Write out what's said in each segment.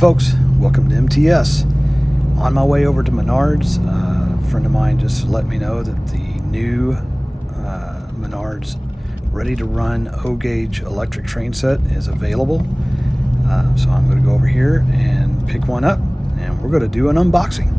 folks, welcome to MTS. On my way over to Menards, a friend of mine just let me know that the new Menards ready to run O-gauge electric train set is available. So I'm going to go over here and pick one up, and we're going to do an unboxing.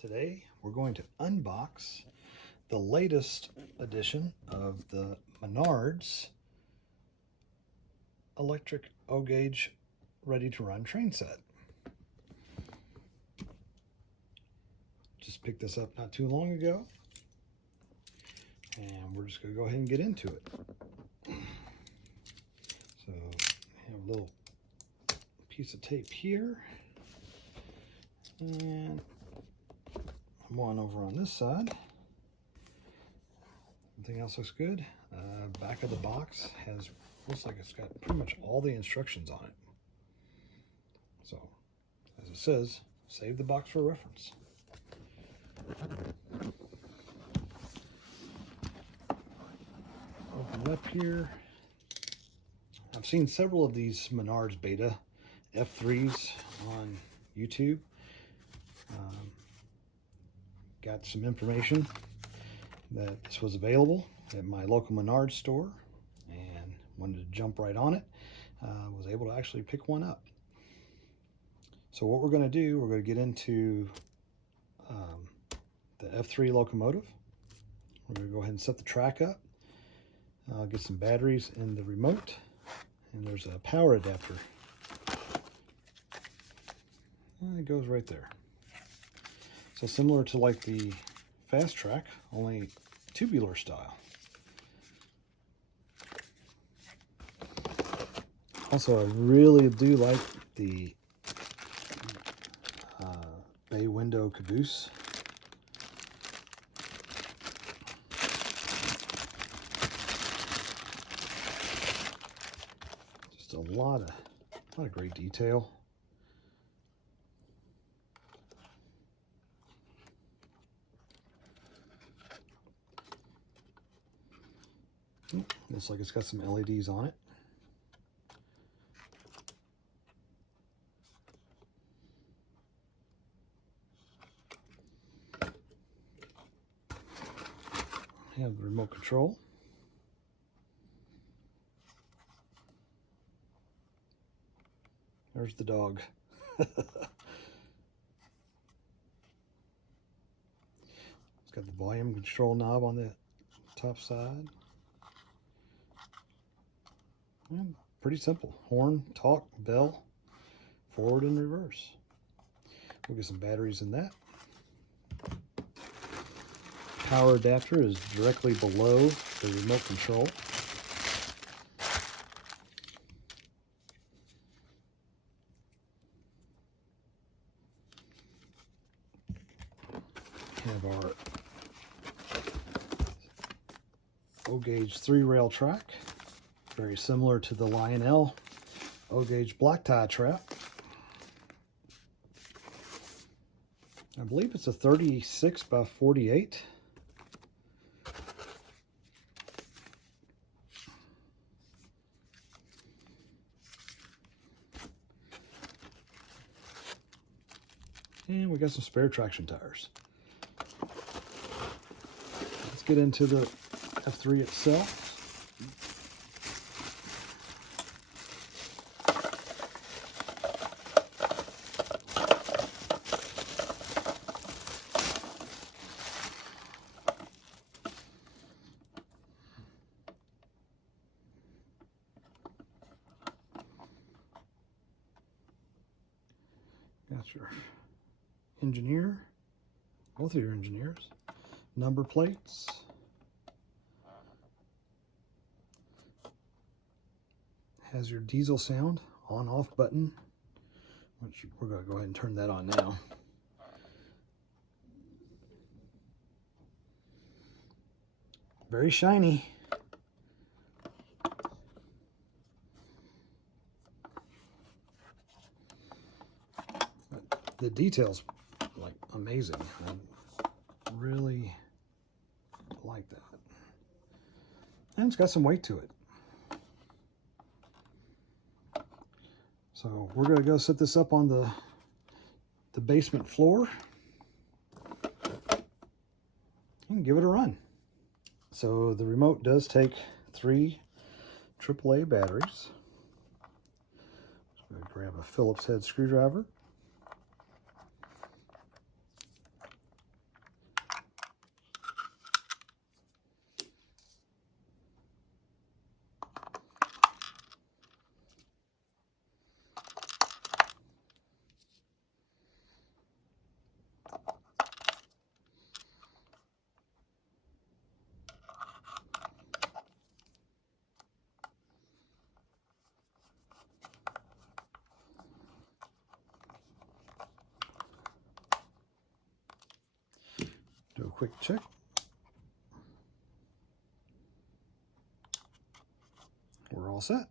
Today we're going to unbox the latest edition of the Menards electric O-gauge ready to run train set. Just picked this up not too long ago, and we're just going to go ahead and get into it. So I have a little piece of tape here, and one over on this side. Everything else looks good. Back of the box looks like it's got pretty much all the instructions on it. So, as it says, save the box for reference. Open it up here. I've seen several of these Menards beta F3s on YouTube. Got some information that this was available at my local Menards store and wanted to jump right on it. Was able to actually pick one up. So what we're going to do, we're going to get into the F3 locomotive. We're going to go ahead and set the track up. I'll get some batteries in the remote, and there's a power adapter. And it goes right there. So similar to like the fast track, only tubular style. Also, I really do like the bay window caboose. Just a lot of great detail. Looks like it's got some LEDs on it. Have the remote control. There's the dog. It's got the volume control knob on the top side. And pretty simple. Horn, talk, bell, forward and reverse. We'll get some batteries in that. Power adapter is directly below the remote control. Have our O-gauge 3-rail track. Very similar to the Lionel O-gauge black tie trap. I believe it's a 36 by 48. And we got some spare traction tires. Let's get into the F3 itself. Got your engineer, both of your engineers, number plates, has your diesel sound on-off button, which we're going to go ahead and turn that on now. Very shiny. The details, like, amazing. I really like that. And it's got some weight to it. So we're going to go set this up on the basement floor and give it a run. So the remote does take 3 AAA batteries. I'm going to grab a Phillips head screwdriver. Do a quick check. We're all set.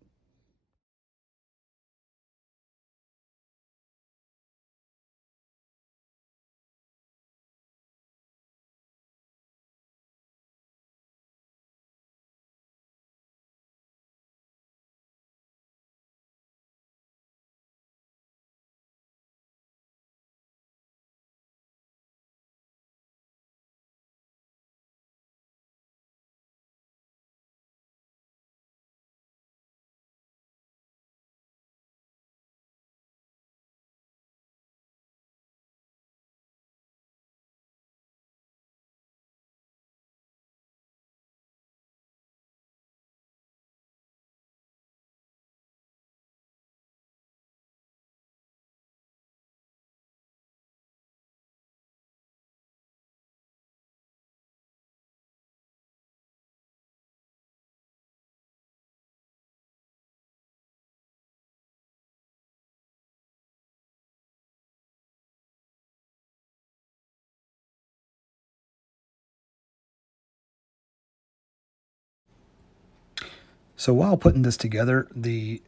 So while putting this together, the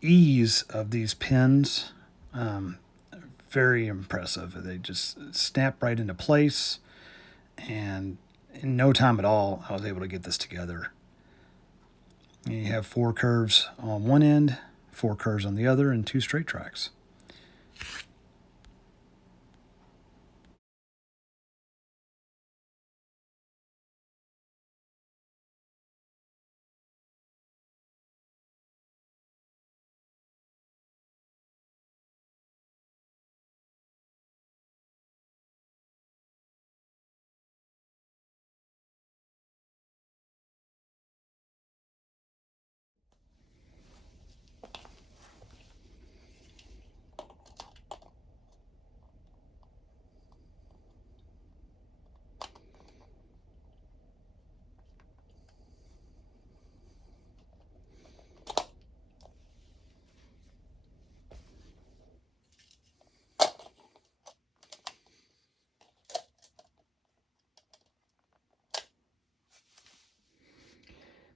ease of these pins, very impressive. They just snap right into place, and in no time at all, I was able to get this together. And you have 4 curves on one end, 4 curves on the other, and 2 straight tracks.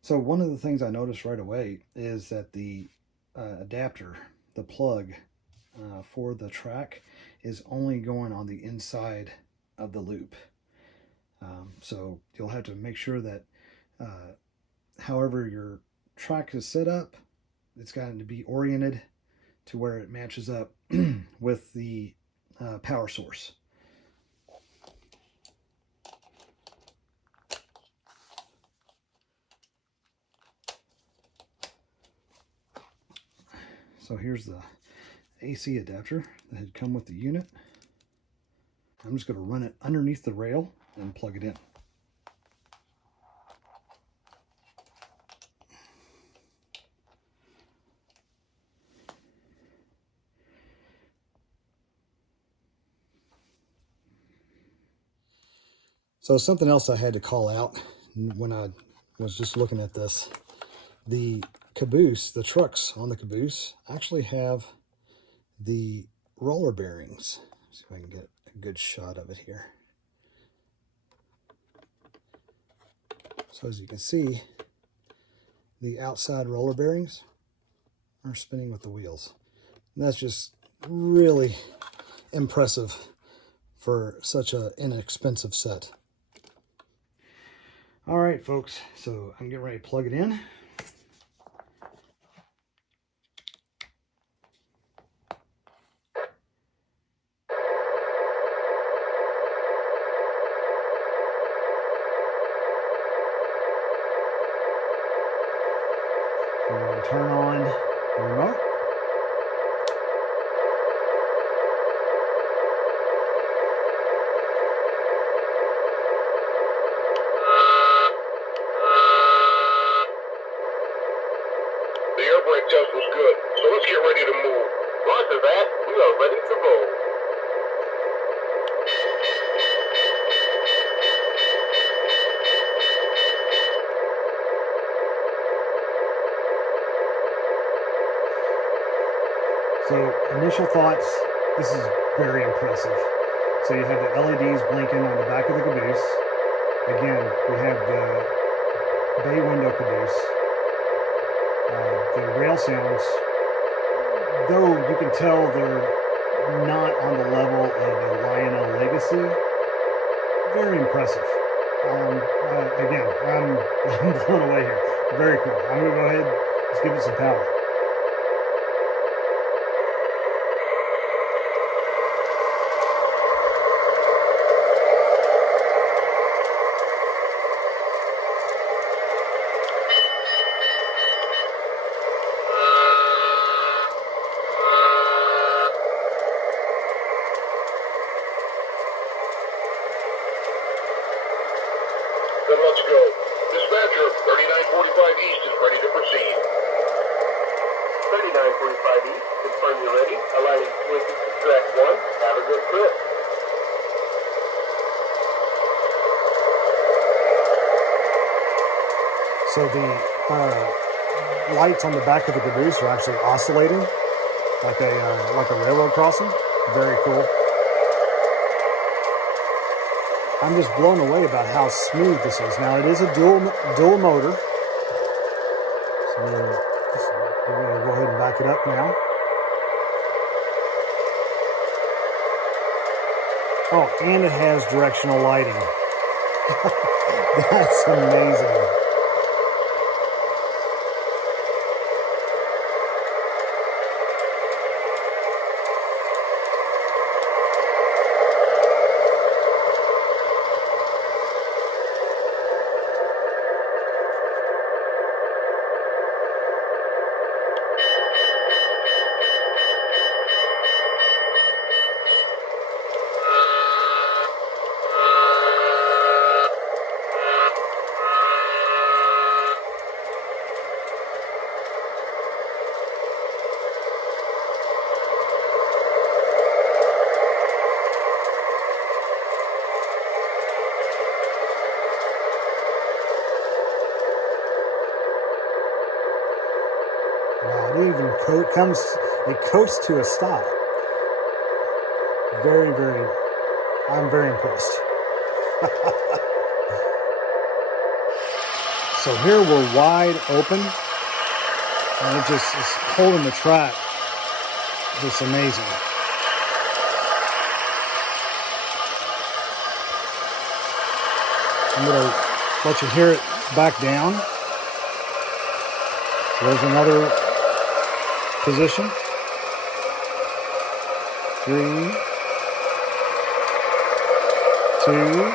So one of the things I noticed right away is that the adapter, the plug for the track, is only going on the inside of the loop. So you'll have to make sure that however your track is set up, it's got to be oriented to where it matches up with the power source. So here's the AC adapter that had come with the unit. I'm just going to run it underneath the rail and plug it in. So something else I had to call out when I was just looking at this, the caboose, the trucks on the caboose actually have the roller bearings. Let's see if I can get a good shot of it here. So as you can see, the outside roller bearings are spinning with the wheels. And that's just really impressive for such an inexpensive set. All right, folks, so I'm getting ready to plug it in. We're going to turn on the remote. The air brake test was good, so let's get ready to move. Roger that, we are ready to roll. So initial thoughts, this is very impressive. So you have the LEDs blinking on the back of the caboose. Again, we have the bay window caboose. The rail sounds, though you can tell they're not on the level of a Lionel Legacy, very impressive. Again, I'm blown away here. Very cool. I'm going to go ahead, let's give it some power. Then let's go. Dispatcher, 3945 East is ready to proceed. 3945 East, confirm you're ready. Aligning switches to track 1. Have a good trip. So the lights on the back of the caboose are actually oscillating like a railroad crossing. Very cool. I'm just blown away about how smooth this is. Now it is a dual motor. So we're going to go ahead and back it up now. Oh, and it has directional lighting. That's amazing. Wow, it even it coasts to a stop. I'm very impressed. So here we're wide open, and it just is holding the track. Just amazing. I'm going to let you hear it back down. So there's another position. 3, 2,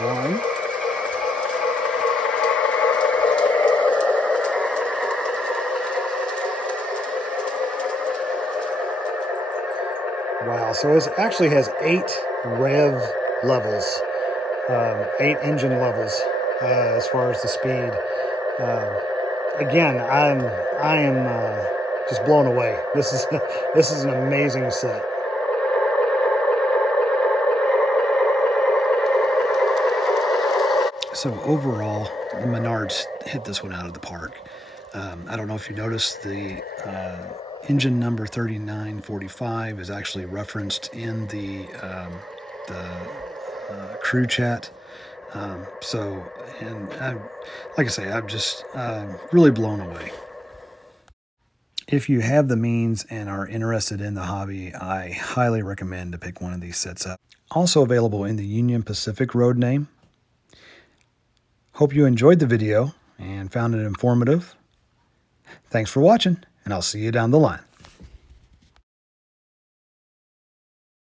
1. Wow, so it actually has 8 rev levels, 8 engine levels as far as the speed. Again, I am just blown away. This is an amazing set. So overall, the Menards hit this one out of the park. I don't know if you noticed, the engine number 3945 is actually referenced in the crew chat. Like I say, I'm just really blown away. If you have the means and are interested in the hobby, I highly recommend to pick one of these sets up. Also available in the Union Pacific road name. Hope you enjoyed the video and found it informative. Thanks for watching, and I'll see you down the line.